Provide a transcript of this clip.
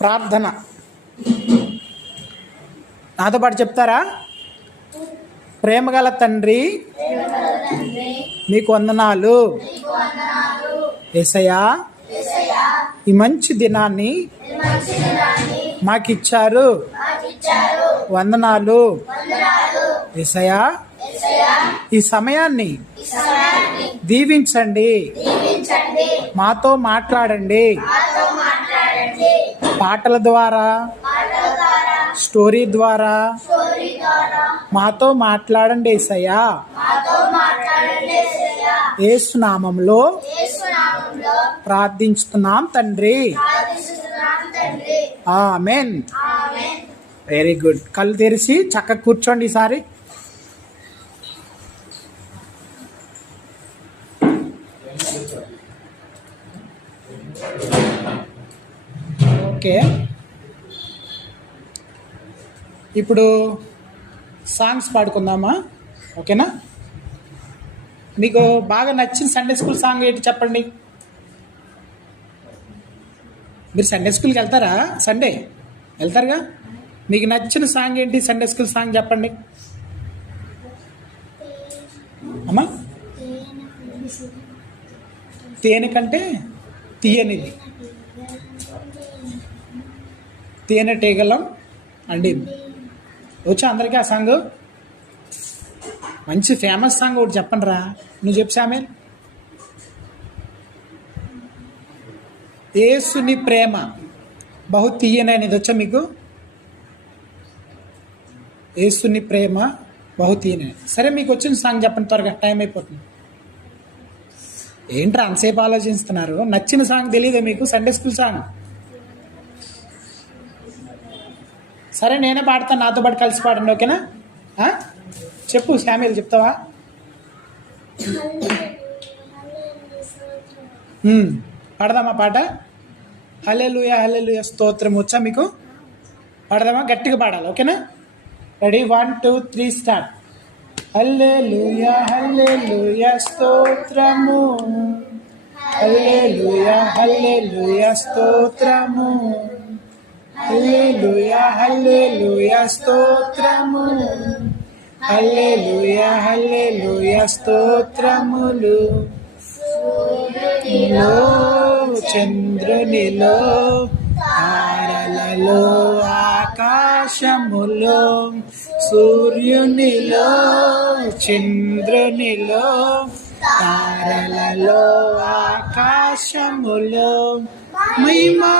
ప్రార్థన నాతో పాటు చెప్తారా? ప్రేమగల తండ్రి, నీకు వందనాలు. యేసయ్యా, ఈ మంచి దినాన్ని మాకిచ్చారు. వందనాలు. యేసయ్యా, ఈ సమయాన్ని దీవించండి. మాతో మాట్లాడండి. పాటల ద్వారా, స్టోరీ ద్వారా మాతో మాట్లాడండి. యేసయ్యా, యేసు నామములో ప్రార్థించుతున్నాం తండ్రి. ఆమేన్. Very good. కళ్ళు తెరిచి చక్కగా కూర్చోండి. ఈసారి ఓకే. ఇప్పుడు సాంగ్స్ పాడుకుందామా? ఓకేనా? మీకు బాగా నచ్చిన సండే స్కూల్ సాంగ్ ఏంటి చెప్పండి. మీరు సండే స్కూల్కి వెళ్తారా? సండే వెళ్తారుగా. మీకు నచ్చిన సాంగ్ ఏంటి? సండే స్కూల్ సాంగ్ చెప్పండి అమ్మా. తేనె కంటే తీయనిది, తేనెటీగలం అండి. వచ్చా అందరికీ ఆ సాంగ్? మంచి ఫేమస్ సాంగ్ ఒకటి చెప్పండి రా. నువ్వు చెప్పు సామేల్. యేసుని ప్రేమ బహు తీయని అనేది వచ్చా మీకు? యేసుని ప్రేమ బహు తీయని. సరే, మీకు వచ్చిన సాంగ్ చెప్పండి త్వరగా, టైం అయిపోతుంది. ఏంట్రా అంతసేపు ఆలోచిస్తున్నారు? నచ్చిన సాంగ్ తెలియదా మీకు? Sunday school song. సరే, నేనే పాడతాను. నాతో పాటు కలిసి పాడండి. ఓకేనా? చెప్పు శామ్యూల్, చెప్తావా? పాడదామా పాట? హల్లెలూయా హల్లెలూయా స్తోత్రం వచ్చా మీకు? పాడదామా? గట్టిగా పాడాలి. ఓకేనా? రెడీ? 1 2 3 స్టార్ట్. హల్లెలూయా హల్లెలూయా స్తోత్రము, హల్లెలూయా హల్లెలూయా స్తోత్రము, హల్లెలూయా హల్లెలూయా స్తోత్రము, హల్లెలూయా హల్లెలూయా స్తోత్రములు. సూర్యునిలో, చంద్రునిలో, తారలలో, ఆకాశములో, సూర్యునిలో, చంద్రునిలో, తారలలో, ఆకాశములో మహిమా